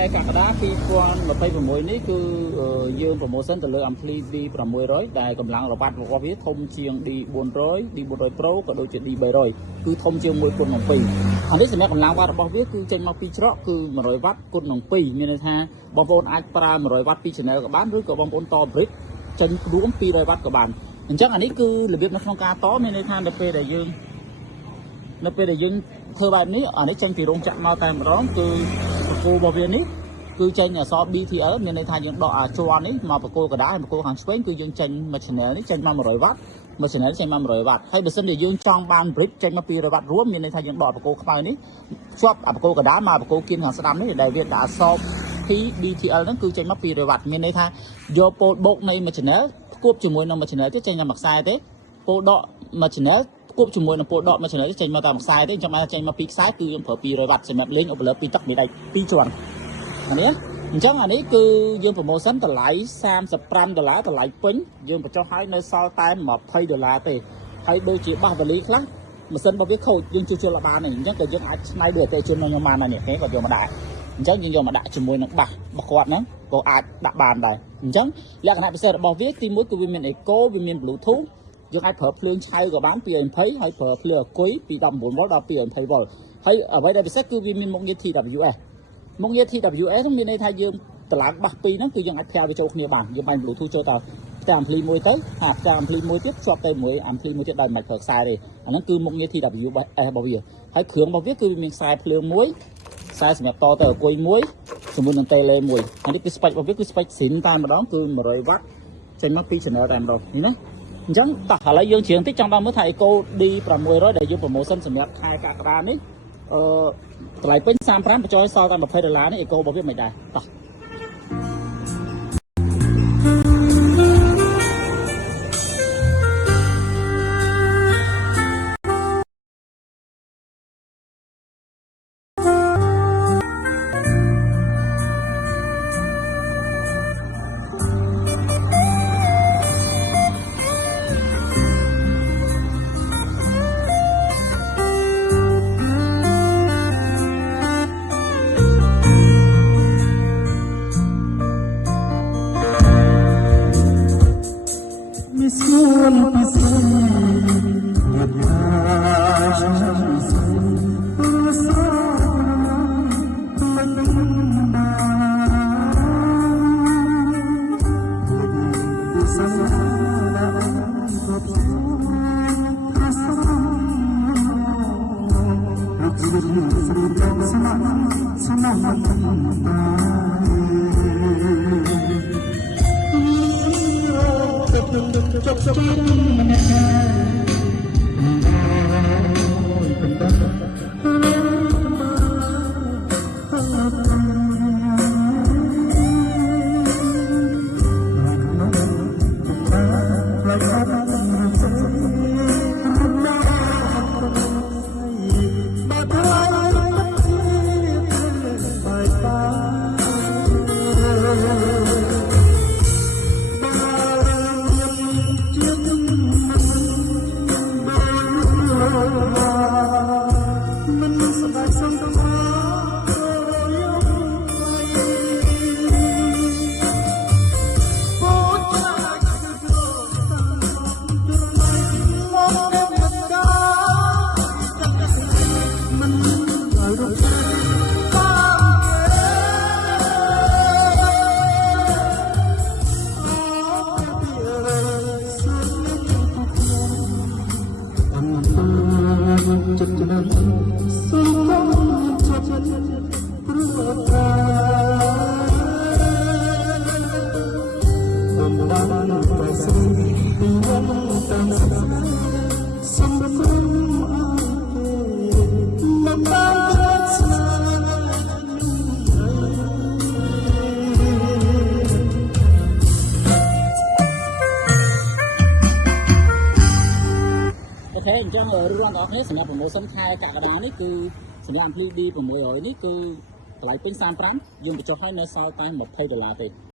កក្កដា2026នេះគឺយើងប្រម៉ូសិនទៅលើ Ampli D600 ដែលកម្លាំងរបស់វាធំជាង D400 D400 Pro ក៏ដូចជា D300 គឺធំជាង1 គុណនឹង 2 អានេះសម្រាប់កម្លាំងវ៉ាត់របស់វាគឺចេញមកពីច្រកគឺ100 វ៉ាត់គុណនឹង 2 មានន័យថាបងប្អូនអាចប្រើ100 វ៉ាត់ពី channel ក៏បានឬក៏បងប្អូនត brick ចេញរួម200 វ៉ាត់ក៏បានអញ្ចឹងអានេះគឺរបៀបនៅក្នុងការតមានន័យថានៅពេលដែលយើងធ្វើបែបនេះអានេះចេញពីរោងចក្រមកតែម្ដងគឺបកគោរបស់វានេះគឺចេញអក្សរ BTL មានន័យថាយើងដកអាជាន់នេះមកបកគោកដាហើយបកគោខាងឆ្វេងគឺយើងចេញមួយ channel នេះចេញមក100 វ៉ាត់មួយ channel ចេញមក100 វ៉ាត់ហើយបើសិនជាយើងចង់បាន brick ចេញមក200 វ៉ាត់រួមមានន័យថាយើងដកបកគោខ្មៅនេះភ្ជាប់អាបកគោកដាមកបកគោគៀនខាងស្ដាំនេះដែលវាដាក់អក្សរ BTL ហ្នឹងគឺចេញមក200 វ៉ាត់មានន័យថាយកពោលបូកនៃមួយ channel ផ្គប់ជាមួយនឹងមួយ channel ទៀតចេញមកខ្សែទេពោលដកមួយ channelគប់ជាមួយនឹងពោលដកមួយ channel ចេញមកតាមខ្សែទេចាំថាចេញមកពីខ្សែគឺយើងប្រើ200 វ៉ាត់សម្រាប់លេងឧបលើពីទឹកមេដៃ2ជាន់នេះអញ្ចឹងអានេះគឺយើងប្រម៉ូសិនតម្លៃ$35តម្លៃពេញយើងបញ្ចុះឲ្យនៅសល់តែ$20ទេហើយដូចជាបោះវ៉ាលីខ្លះម៉ាស៊ីនរបស់វាខូចយើងជួសជុលបានទេអញ្ចឹងក៏យើងអាចឆ្នៃដូចអតិថិជនខ្ញុំបានដែរនេះគេគាត់យកមកដាក់អញ្ចឹងយើងយកមកដាក់ជាមួយនឹងបាសរបស់គាត់ហ្នឹងក៏អាចដាក់បានដែរអញ្ចឹងលក្ខណៈពិសេសរបស់វាទី1គឺវាមាន Eco វាមាន Bluetooth យើងអាចប្រើភ្លើងឆៅក៏បាន220ហើយប្រើភ្លើងអគុយពី19 វ៉ុលដល់220 វ៉ុលហើយអ្វីដែលពិសេសគឺវាមានមុខងារ TWS មុខងារ TWS ហ្នឹងមានន័យថាយើងតម្លើងបាសពីរហ្នឹងគឺយើងអាចផ្សាយវាចូលគ្នាបានយើងបាញ់ Bluetooth ចូលទៅផ្សាយ Ampli មួយទៅហើយផ្សាយ Ampli មួយទៀតភ្ជាប់ទៅមួយ Ampli មួយទៀតដោយមិនប្រើខ្សែទេអាហ្នឹងគឺមុខងារ TWS របស់វាហើយគ្រឿងរបស់វាគឺវាមានខ្សែភ្លើងមួយខ្សែសម្រាប់តទៅអគុយមួយជាមួយនឹង Tele មួយហើយនេះគឺ spec របស់វាគឺ spec SIN តែម្ដងគឺ100 វ៉ាត់ចេញមកពី channel តែម្ដងនេះណាអញ្ចឹងតោះឥឡូវយើងជ្រៀងតិចចង់ដល់មើលថា Eco D600 ដែលយើងប្រម៉ូសិនសម្រាប់ខែកក្កដានេះតម្លៃពេញ35បញ្ចុះសល់តែ$20នេះ Eco របស់វាមិនដែរតោះអញ្ចឹងរឿងរបស់អ្នកសម្រាប់ប្រម៉ូសិនខែកក្កដានេះគឺសម្រាប់ Ampli D600នេះគឺតម្លៃពេញ35យើងបញ្ចុះឲ្យនៅសល់តែ$20ទេ